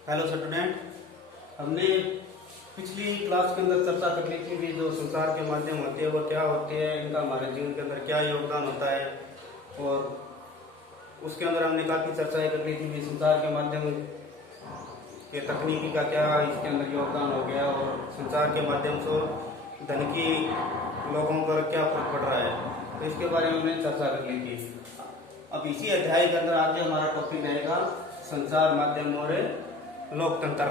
Hello student, हमने पिछली class के अंदर चर्चा कर ली थी कि जो संचार के माध्यम होते हैं वो क्या होते हैं, इनका हमारे जीवन के अंदर क्या योगदान होता है। और उसके अंदर हमने काफ़ी चर्चाएं कर ली थी कि संचार के माध्यम के तकनीकी का क्या इसके अंदर योगदान हो गया और संचार के माध्यम से धन की लोगों पर क्या फर्क पड़ रहा है, तो इसके बारे में हमने चर्चा कर ली थी। अब इसी अध्याय के अंदर आगे हमारा टॉपिक रहेगा संचार माध्यम और लोकतंत्र।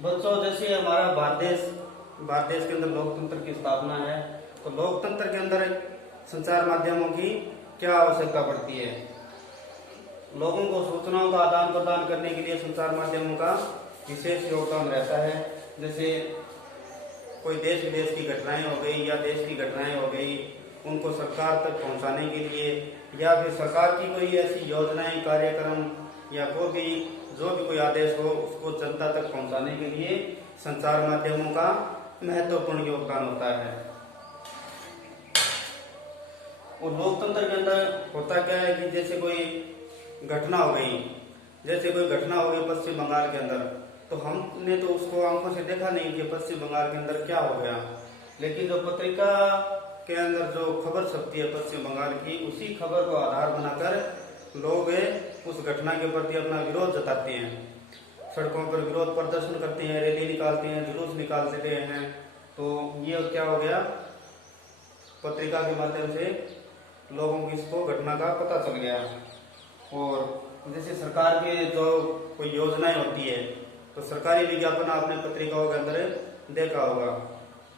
बच्चों, जैसे हमारा भारत देश के अंदर लोकतंत्र की स्थापना है, तो लोकतंत्र के अंदर संचार माध्यमों की क्या आवश्यकता पड़ती है। लोगों को सूचनाओं का आदान प्रदान करने के लिए संचार माध्यमों का विशेष योगदान रहता है। जैसे कोई देश विदेश की घटनाएं हो गई या देश की घटनाएं हो गई, उनको सरकार तक पहुंचाने के लिए, या फिर सरकार की कोई ऐसी योजनाएं, कार्यक्रम या जो भी कोई आदेश हो उसको जनता तक पहुंचाने के लिए संचार माध्यमों का महत्वपूर्ण योगदान होता है। और लोकतंत्र के अंदर होता क्या है कि जैसे कोई घटना हो गई पश्चिम बंगाल के अंदर, तो हमने तो उसको आंखों से देखा नहीं कि पश्चिम बंगाल के अंदर क्या हो गया, लेकिन जो पत्रिका के अंदर जो खबर छपती है पश्चिम बंगाल की, उसी खबर को आधार बनाकर लोग उस घटना के प्रति अपना विरोध जताते हैं, सड़कों पर विरोध प्रदर्शन करते हैं, रैली निकालते हैं, जुलूस निकालते हैं। तो ये क्या हो गया, पत्रिका के माध्यम से लोगों को इसको घटना का पता चल गया। और जैसे सरकार के जो कोई योजनाएं होती है, तो सरकारी विज्ञापन आपने पत्रिकाओं के अंदर देखा होगा।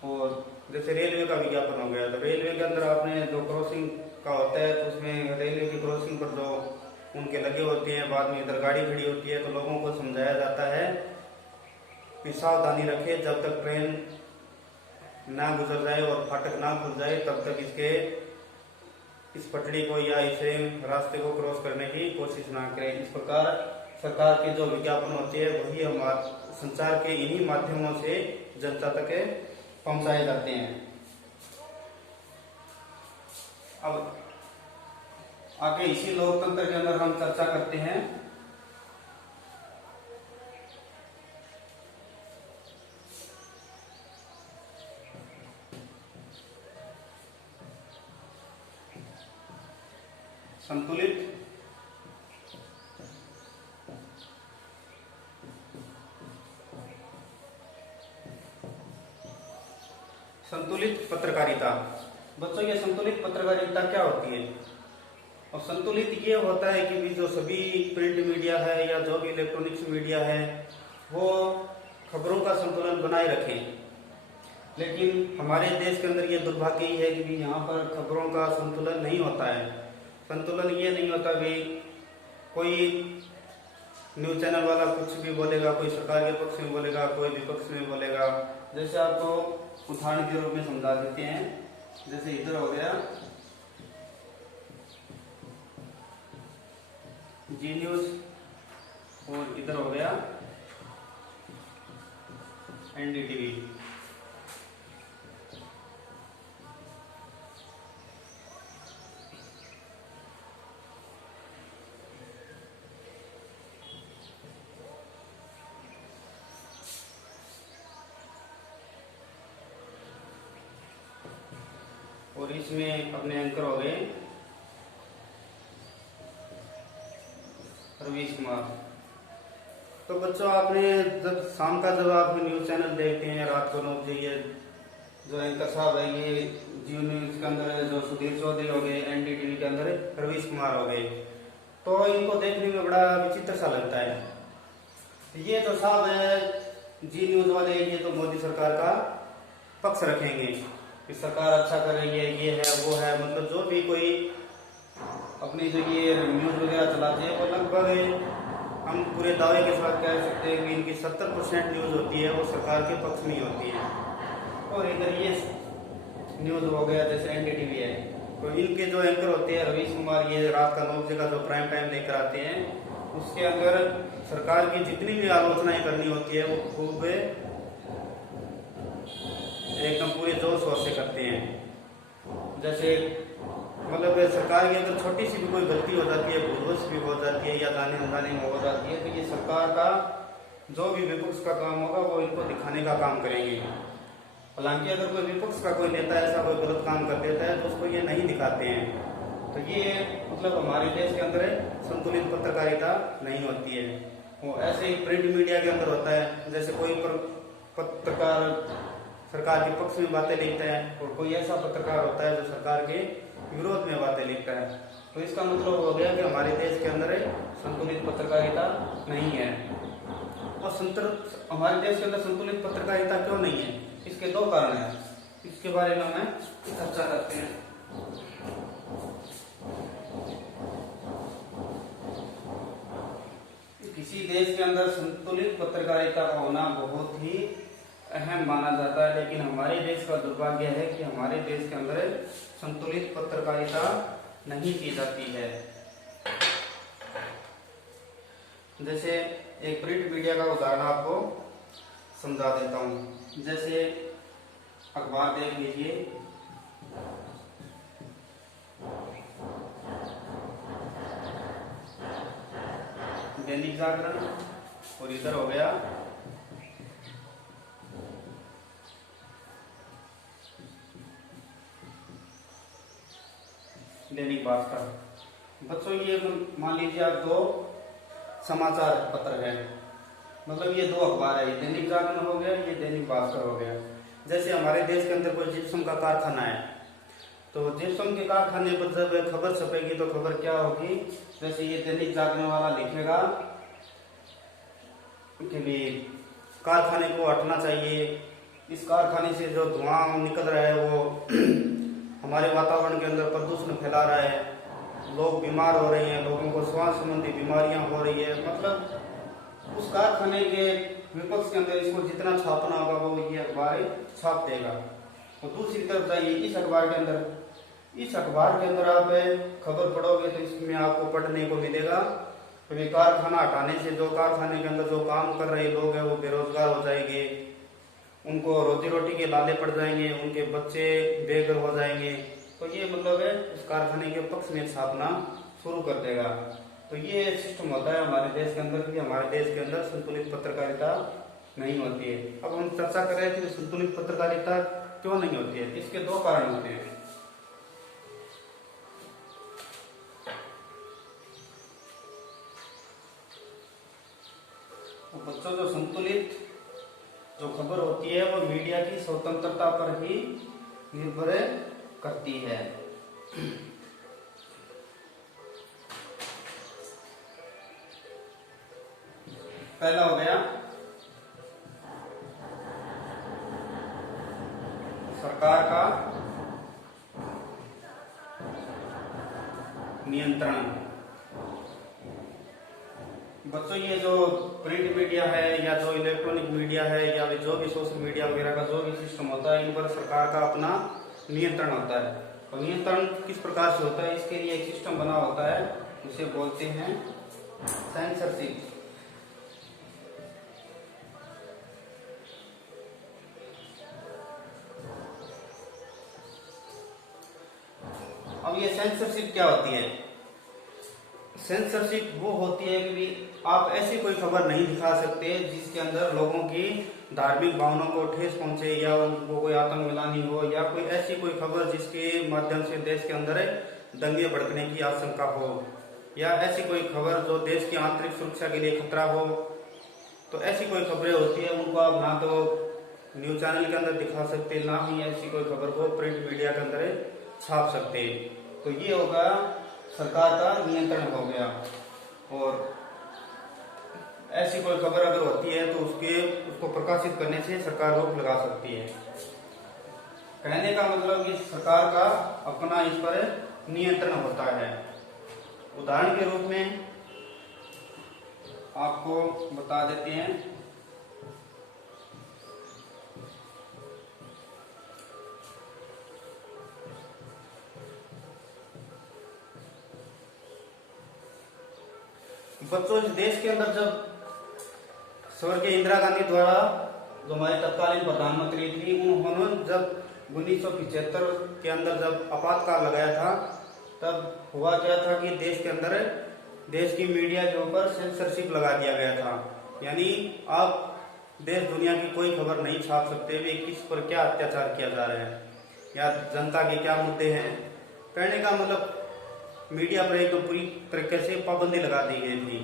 और जैसे रेलवे का विज्ञापन हो गया, तो रेलवे के अंदर आपने जो क्रॉसिंग का होता है, तो उसमें रेलवे की क्रॉसिंग पर जो उनके लगे होते हैं, बाद में इधर गाड़ी खड़ी होती है, तो लोगों को समझाया जाता है कि सावधानी रखें, जब तक ट्रेन ना गुजर जाए और फाटक ना खुल जाए तब तक इस पटड़ी को या इसे रास्ते को क्रॉस करने की कोशिश ना करें। इस प्रकार सरकार के जो विज्ञापन होते हैं वही हम संचार के इन्हीं माध्यमों से जनता तक पहुंचाए जाते हैं। अब आगे इसी लोकतंत्र के अंदर हम चर्चा करते हैं संतुलित पत्रकारिता। बच्चों, ये संतुलित पत्रकारिता क्या होती है? और संतुलित ये होता है कि जो सभी प्रिंट मीडिया है या जो भी इलेक्ट्रॉनिक्स मीडिया है वो खबरों का संतुलन बनाए रखें। लेकिन हमारे देश के अंदर ये दुर्भाग्य ही है कि यहाँ पर खबरों का संतुलन नहीं होता है। संतुलन ये नहीं होता कि कोई न्यूज चैनल वाला कुछ भी बोलेगा, कोई सरकार के पक्ष में बोलेगा, कोई विपक्ष में बोलेगा। जैसे आपको उदाहरण के रूप में समझा देते हैं, जैसे इधर हो गया जी न्यूज और इधर हो गया एनडीटीवी। और इसमें अपने एंकर हो गए रवीश कुमार। तो बच्चों, आपने जब आप न्यूज चैनल देखते हैं रात को 9 बजे, ये जो एंकर साहब है ये जियो न्यूज के अंदर जो सुधीर चौधरी हो गए, एनडीटीवी के अंदर रवीश कुमार हो गए, तो इनको देखने में बड़ा विचित्र सा लगता है। ये जो साहब है जी न्यूज वाले, ये तो मोदी सरकार का पक्ष रखेंगे कि सरकार अच्छा कर रही है, ये है वो है, मतलब जो भी कोई अपनी जो ये न्यूज वगैरह चलाते हैं वो लगभग हम पूरे दावे के साथ कह सकते हैं कि इनकी 70% न्यूज होती है वो सरकार के पक्ष में होती है। और इधर ये न्यूज हो गया जैसे एनडीटीवी है, तो इनके जो एंकर होते हैं रवीश कुमार, ये रात का 9 बजे का जो प्राइम टाइम लेकर आते हैं, उसके अंदर सरकार की जितनी भी आलोचनाएं करनी होती है वो खूब एकदम पूरे जोर शोर से करते हैं। जैसे मतलब सरकार की अगर छोटी सी भी कोई गलती हो जाती है, भूलवश भी हो जाती है या जाने अनजाने में हो जाती है, तो ये सरकार का जो भी विपक्ष का काम होगा वो इनको दिखाने का काम करेंगे। हालांकि अगर कोई विपक्ष का कोई नेता ऐसा कोई गलत काम कर देता है तो उसको ये नहीं दिखाते हैं। तो ये मतलब हमारे देश के अंदर संतुलित पत्रकारिता नहीं होती है। वो ऐसे ही प्रिंट मीडिया के अंदर होता है, जैसे कोई पत्रकार सरकार के पक्ष में बातें लिखता है और कोई ऐसा पत्रकार होता है जो सरकार के विरोध में बातें लिखता है। तो इसका मतलब हो गया कि हमारे देश के अंदर संतुलित पत्रकारिता नहीं है। और हमारे देश के अंदर संतुलित पत्रकारिता क्यों नहीं है, इसके दो कारण हैं। इसके बारे में हमें चर्चा करते हैं। किसी देश के अंदर संतुलित पत्रकारिता का होना बहुत ही अहम माना जाता है, लेकिन हमारे देश का दुर्भाग्य है कि हमारे देश के अंदर संतुलित पत्रकारिता नहीं की जाती है। जैसे एक प्रिंट मीडिया का उदाहरण आपको समझा देता हूँ। जैसे अखबार देख लीजिए, दैनिक जागरण, और इधर हो गया दैनिक भास्कर। बच्चों ये मान लीजिए आप दो समाचार पत्र है, मतलब ये दो अखबार है, ये दैनिक जागरण हो गया, ये दैनिक भास्कर हो गया। जैसे हमारे देश के अंदर कोई जिप्सम का कारखाना है, तो जिप्सम के कारखाने पर जब खबर छपेगी तो खबर क्या होगी, जैसे ये दैनिक जागरण वाला लिखेगा कि भी कारखाने को हटना चाहिए, इस कारखाने से जो धुआं निकल रहा है वो हमारे वातावरण के अंदर प्रदूषण फैला रहा है, लोग बीमार हो रहे हैं, लोगों को श्वास संबंधी बीमारियां हो रही है। मतलब उस कारखाने के विपक्ष के अंदर इसको जितना छापना होगा वो ये अखबार छाप देगा। तो दूसरी तरफ जाइए इस अखबार के अंदर आप खबर पढ़ोगे तो इसमें आपको पढ़ने को मिलेगा कि कारखाना हटाने से जो कारखाने के अंदर जो काम कर रहे लोग हैं वो बेरोजगार हो जाएंगे, उनको रोजी रोटी के लाले पड़ जाएंगे, उनके बच्चे बेघर हो जाएंगे। तो ये मतलब है उस कारखाने के पक्ष में छापना शुरू कर देगा। तो ये सिस्टम होता है हमारे देश के अंदर कि हमारे देश के अंदर संतुलित पत्रकारिता नहीं होती है। अब हम चर्चा कर रहे हैं कि संतुलित पत्रकारिता क्यों नहीं होती है, इसके दो कारण होते हैं। बच्चों जो संतुलित जो खबर होती है वो मीडिया की स्वतंत्रता पर ही निर्भर करती है। पहला हो गया सरकार का नियंत्रण। बच्चों ये जो प्रिंट मीडिया है या जो इलेक्ट्रॉनिक मीडिया है या जो भी सोशल मीडिया वगैरह का जो भी सिस्टम होता है, इन पर सरकार का अपना नियंत्रण होता है। और नियंत्रण किस प्रकार से होता है, इसके लिए एक सिस्टम बना होता है, उसे बोलते हैं सेंसरशिप। अब ये सेंसरशिप क्या होती है? सेंसरशिप वो होती है कि आप ऐसी कोई खबर नहीं दिखा सकते जिसके अंदर लोगों की धार्मिक भावनाओं को ठेस पहुंचे या उनको कोई आतंक मिलानी हो, या कोई ऐसी कोई खबर जिसके माध्यम से देश के अंदर दंगे भड़कने की आशंका हो, या ऐसी कोई खबर जो देश की आंतरिक सुरक्षा के लिए खतरा हो। तो ऐसी कोई खबरें होती है उनको आप ना तो न्यूज चैनल के अंदर दिखा सकते, ना ही ऐसी कोई खबर को प्रिंट मीडिया के अंदर छाप सकते। तो ये होगा सरकार का नियंत्रण हो गया। और ऐसी कोई खबर अगर होती है तो उसको प्रकाशित करने से सरकार रोक लगा सकती है। कहने का मतलब कि सरकार का अपना इस पर नियंत्रण होता है। उदाहरण के रूप में आपको बता देते हैं, बच्चों इस देश के अंदर जब स्वर्गीय इंदिरा गांधी द्वारा जो हमारे तत्कालीन प्रधानमंत्री थी, उन्होंने जब 1975 के अंदर जब आपातकाल लगाया था तब हुआ क्या था कि देश के अंदर देश की मीडिया के ऊपर सेंसरशिप लगा दिया गया था, यानी आप देश दुनिया की कोई खबर नहीं छाप सकते वे किस पर क्या अत्याचार किया जा रहा है या जनता के क्या मुद्दे हैं। कहने का मतलब मीडिया पर एक पूरी तरीके से पाबंदी लगा दी गई थी।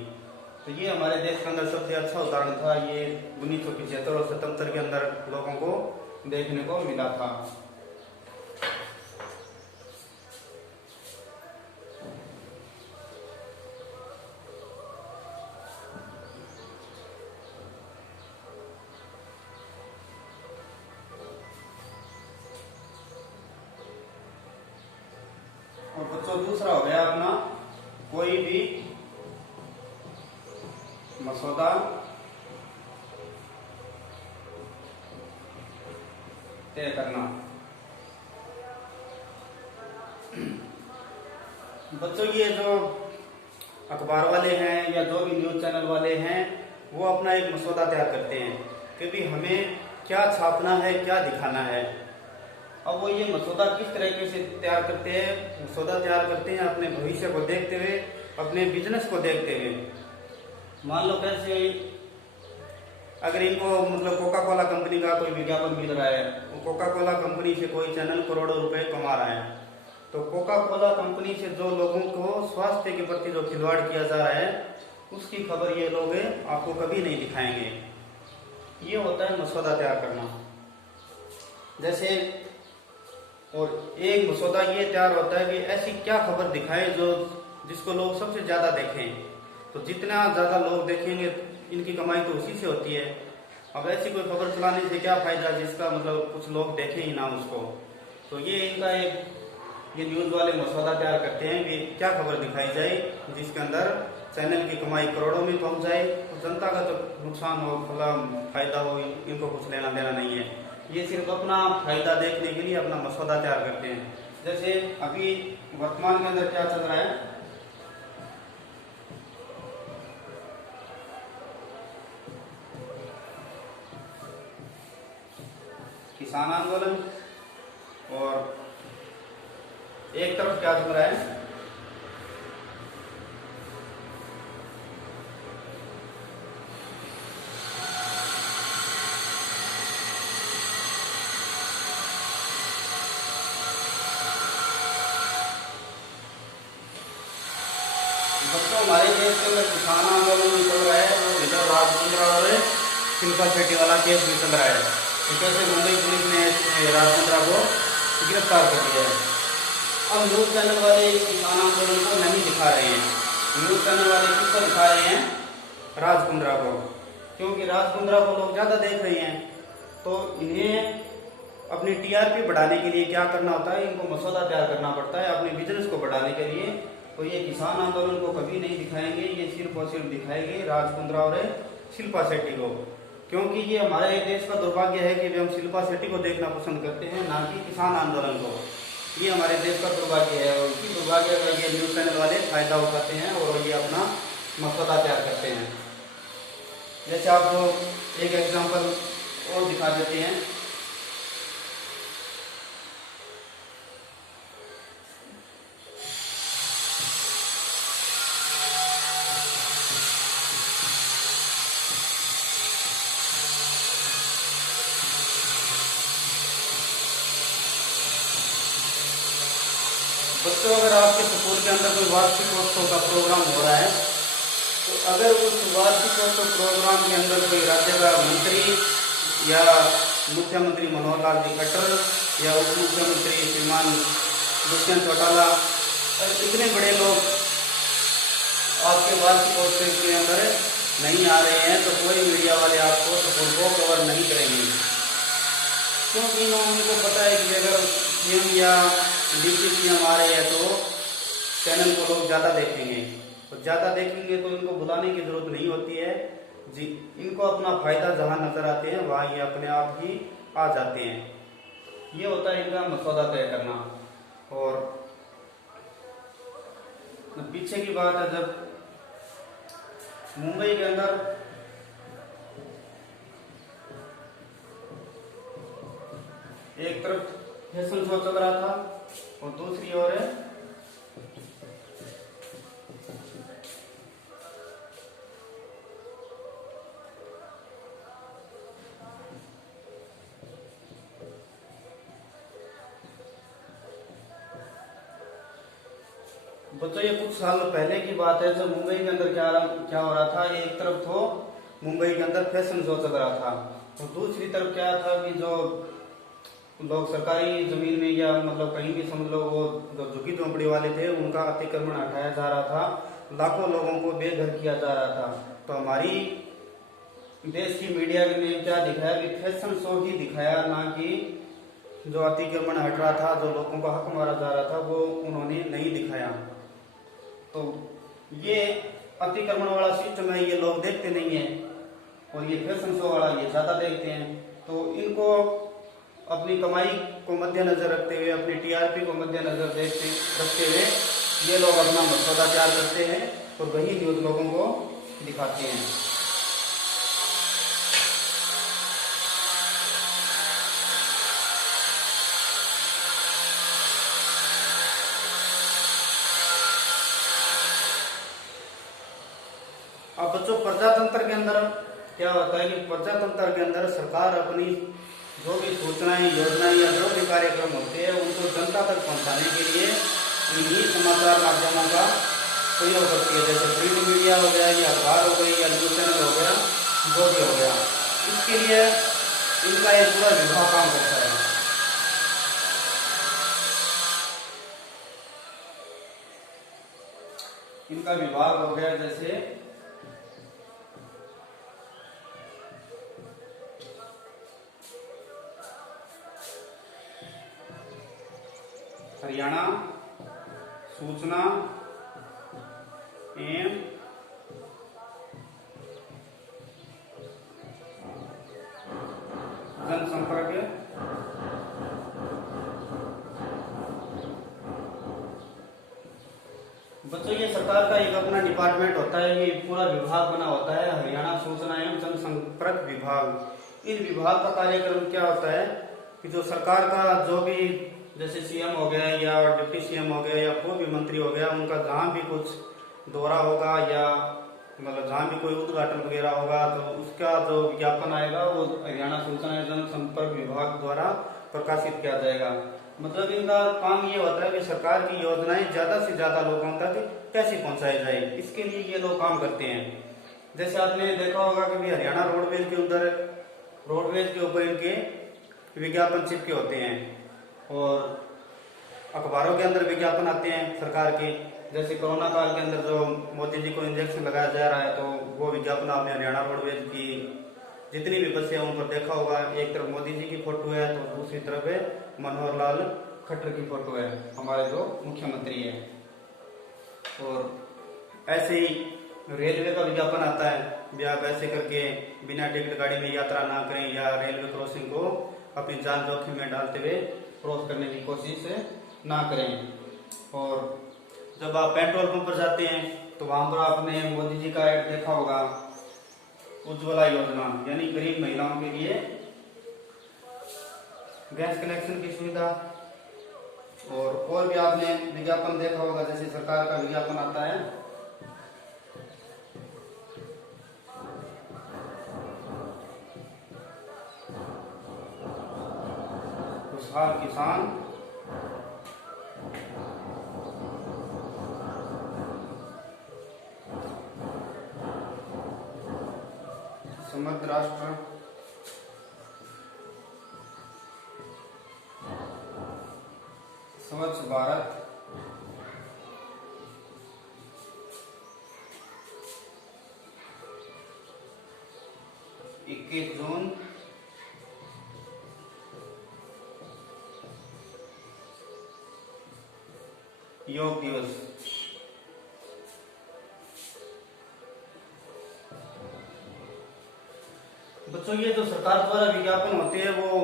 तो ये हमारे देश के अंदर सबसे अच्छा उदाहरण था, ये 1975 और 77 के अंदर लोगों को देखने को मिला था। और बच्चों दूसरा हो गया अपना कोई भी मसौदा तय करना। बच्चों ये जो अखबार वाले हैं या जो भी न्यूज चैनल वाले हैं वो अपना एक मसौदा तैयार करते हैं कि भी हमें क्या छापना है, क्या दिखाना है। अब वो ये मसौदा किस तरीके से तैयार करते हैं, मसौदा तैयार करते हैं अपने भविष्य को देखते हुए, अपने बिजनेस को देखते हुए। मान लो कैसे अगर इनको मतलब कोका कोला कंपनी का कोई विज्ञापन मिल रहा है, कोका कोला कंपनी से कोई चैनल करोड़ों रुपए कमा रहा है, तो कोका कोला कंपनी से जो लोगों को स्वास्थ्य के प्रति जो खिलवाड़ किया जा रहा है उसकी खबर ये लोग आपको कभी नहीं दिखाएंगे। ये होता है मसौदा तैयार करना। जैसे और एक मसौदा ये तैयार होता है कि ऐसी क्या खबर दिखाएं जो जिसको लोग सबसे ज्यादा देखें। तो जितना ज्यादा लोग देखेंगे इनकी कमाई तो उसी से होती है। अब ऐसी कोई खबर चलाने से क्या फायदा जिसका मतलब कुछ लोग देखें ही ना उसको। तो ये इनका एक ये न्यूज वाले मसौदा तैयार करते हैं कि क्या खबर दिखाई जाए जिसके अंदर चैनल की कमाई करोड़ों में पहुंच जाए, तो जनता का तो नुकसान हो, फला फायदा हो, इनको कुछ लेना देना नहीं है। ये सिर्फ अपना फायदा देखने के लिए अपना मसौदा तैयार करते हैं। जैसे अभी वर्तमान के अंदर क्या चल रहा है, किसान आंदोलन, और एक तरफ क्या चल रहा है, बच्चों हमारे देश के अंदर किसान आंदोलन भी चल रहा है, वो इधर राजकुंद्रा और शिल्पा शेट्टी वाला केस भी चल रहा है। तो कैसे मुंबई पुलिस ने राजकुंद्रा को गिरफ्तार कर लिया है। अब न्यूज चैनल वाले इस किसान आंदोलन को नहीं दिखा रहे हैं। न्यूज चैनल वाले किसको दिखा रहे हैं, राजकुंद्रा को, क्योंकि राजकुंद्रा को लोग ज्यादा देख रहे हैं। तो इन्हें अपनी टीआरपी बढ़ाने के लिए क्या करना होता है, इनको मसौदा तैयार करना पड़ता है अपने बिजनेस को बढ़ाने के लिए। तो ये किसान आंदोलन को कभी नहीं दिखाएंगे, ये सिर्फ और सिर्फ दिखाएंगे राजकुंद्रा और शिल्पा शेट्टी को, क्योंकि ये हमारे देश का दुर्भाग्य है कि हम शिल्पा शेट्टी को देखना पसंद करते हैं, ना कि किसान आंदोलन को। ये हमारे देश का दुर्भाग्य है, और इसी दुर्भाग्य का ये न्यूज चैनल वाले फायदा उठाते हैं और ये अपना मसौदा तैयार करते हैं। जैसे आपको एक एग्जाम्पल और दिखा देते हैं। बच्चों अगर आपके स्कूल के अंदर कोई वार्षिकोत्सव का प्रोग्राम हो रहा है, तो अगर उस वार्षिकोत्सव प्रोग्राम के अंदर कोई राज्य का मंत्री या मुख्यमंत्री मनोहर लाल जी खट्टर या उप मुख्यमंत्री श्रीमान दुष्यंत चौटाला, इतने बड़े लोग आपके वार्षिकोत्सव के अंदर नहीं आ रहे हैं, तो कोई मीडिया वाले आपको स्कूल को कवर नहीं करेंगे, क्योंकि उनको पता है कि अगर सीएम या DCPM आ रहे हैं तो चैनल को लोग ज़्यादा देखेंगे, और ज़्यादा देखेंगे तो इनको बुलाने की जरूरत नहीं होती है जी। इनको अपना फायदा जहाँ नजर आते हैं वहाँ ये अपने आप ही आ जाते हैं। ये होता है इनका मसौदा तय करना। और पीछे की बात है, जब मुंबई के अंदर एक तरफ फैशन शो चल रहा था और दूसरी ओर बच्चों ये कुछ साल पहले की बात है, जब मुंबई के अंदर क्या हो रहा था। एक तरफ तो मुंबई के अंदर फैशन शो चल रहा था, और दूसरी तरफ क्या था कि जो लोग सरकारी जमीन में या मतलब कहीं भी समझ लो, वो जो झुग्गी झोंपड़ी वाले थे उनका अतिक्रमण हटाया जा रहा था, लाखों लोगों को बेघर किया जा रहा था। तो हमारी देश की मीडिया ने क्या दिखाया कि फैशन शो ही दिखाया, ना कि जो अतिक्रमण हट रहा था, जो लोगों का हक मारा जा रहा था, वो उन्होंने नहीं दिखाया। तो ये अतिक्रमण वाला सिस्टम है, ये लोग देखते नहीं है, और ये फैशन शो वाला ये ज्यादा देखते हैं। तो इनको अपनी कमाई को मद्देनजर रखते हुए, अपनी टीआरपी को मद्देनजर रखते हुए ये लोग अपना मसौदा तैयार करते हैं और वही न्यूज लोगों को दिखाते हैं। अब बच्चों, प्रजातंत्र के अंदर क्या होता है कि प्रजातंत्र के अंदर सरकार अपनी जो भी सूचनाएं, योजनाएं या जो भी कार्यक्रम होते हैं उनको जनता तक पहुंचाने के लिए इन्हीं समाचार माध्यमों का प्रयोग करती है, जैसे प्रिंट मीडिया हो गया या अखबार हो गई या न्यूज चैनल हो गया, जो भी हो गया। इसके लिए इनका एक पूरा विभाग काम करता है। इनका विभाग हो गया जैसे हरियाणा सूचना एवं जनसंपर्क बच्चों, ये सरकार का एक अपना डिपार्टमेंट होता है, ये पूरा विभाग बना होता है, हरियाणा सूचना एवं जनसंपर्क विभाग। इन विभाग का कार्यक्रम क्या होता है कि जो सरकार का जो भी, जैसे सीएम हो गया या डिप्टी सीएम हो गया या कोई भी मंत्री हो गया, उनका जहाँ भी कुछ दौरा होगा या मतलब जहाँ भी कोई उद्घाटन वगैरह होगा, तो उसका जो विज्ञापन आएगा वो हरियाणा सूचना एवं जनसंपर्क विभाग द्वारा प्रकाशित किया जाएगा। मतलब इनका काम ये होता है कि सरकार की योजनाएं ज्यादा से ज्यादा लोगों तक कैसे पहुंचाई जाए, इसके लिए ये लोग काम करते हैं। जैसे आपने देखा होगा कि हरियाणा रोडवेज के अंदर, रोडवेज के ऊपर इनके विज्ञापन चिपके होते हैं, और अखबारों के अंदर विज्ञापन आते हैं सरकार के। जैसे कोरोना काल के अंदर जो मोदी जी को इंजेक्शन लगाया जा रहा है, तो वो विज्ञापन आपने हरियाणा रोडवेज की जितनी भी बसें हैं उन पर देखा होगा। एक तरफ मोदी जी की फोटो है, तो दूसरी तरफ है मनोहर लाल खट्टर की फोटो है, हमारे जो मुख्यमंत्री है। और ऐसे ही रेलवे का विज्ञापन आता है, भी आप ऐसे करके बिना टिकट गाड़ी में यात्रा ना करें, या रेलवे क्रॉसिंग को अपनी जान जोखिम में डालते हुए क्रॉस करने की कोशिश ना करें। और जब आप पेट्रोल पंप पर जाते हैं तो वहां पर आपने मोदी जी का ऐड देखा होगा, उज्ज्वला योजना, यानी गरीब महिलाओं के लिए गैस कनेक्शन की सुविधा। और भी आपने विज्ञापन देखा होगा, जैसे सरकार का विज्ञापन आता है खुशहाल किसान, समृद्ध राष्ट्र, स्वच्छ भारत, 21 जून, योग दिवस। बच्चों, ये जो सरकार द्वारा विज्ञापन होते हैं वो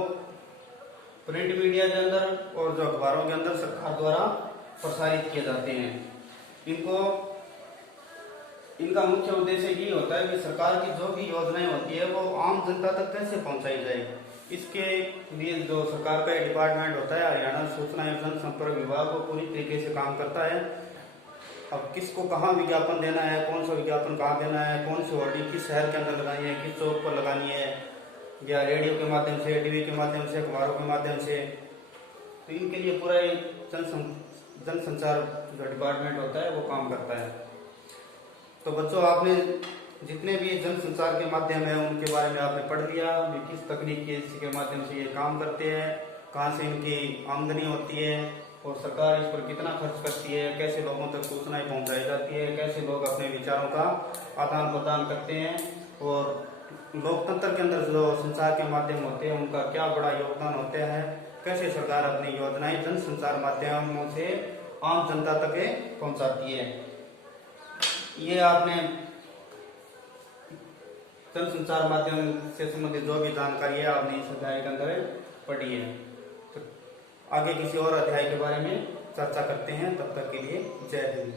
प्रिंट मीडिया के अंदर और जो अखबारों के अंदर सरकार द्वारा प्रसारित किए जाते हैं। इनका मुख्य उद्देश्य ये होता है कि सरकार की जो भी योजनाएं होती है वो आम जनता तक कैसे पहुंचाई जाए। इसके लिए जो सरकार का डिपार्टमेंट होता है, हरियाणा सूचना एवं जनसंपर्क विभाग, वो पूरी तरीके से काम करता है। अब किसको कहाँ विज्ञापन देना है, कौन सा विज्ञापन कहाँ देना है, कौन सी होर्डिंग किस शहर के अंदर लगानी है, किस चौक पर लगानी है, या रेडियो के माध्यम से, टीवी के माध्यम से, अखबारों के माध्यम से, तो इनके लिए पूरा जनसंचार जो डिपार्टमेंट होता है वो काम करता है। तो बच्चों, आपने जितने भी जनसंचार के माध्यम है उनके बारे में आपने पढ़ लिया, ये किस तकनीक के माध्यम से ये काम करते हैं, कहाँ से इनकी आमदनी होती है और सरकार इस पर कितना खर्च करती है, कैसे लोगों तक सूचनाएं पहुंचाई जाती है, कैसे लोग अपने विचारों का आदान प्रदान करते हैं और लोकतंत्र के अंदर जो संचार के माध्यम होते हैं उनका क्या बड़ा योगदान होता है, कैसे सरकार अपनी योजनाएं जन संचार माध्यमों से आम जनता तक पहुंचाती है। ये आपने जन संचार माध्यम से संबंधित जो भी जानकारी है आपने इस अध्याय के अंदर पढ़ी है। तो आगे किसी और अध्याय के बारे में चर्चा करते हैं, तब तक के लिए जय हिंद।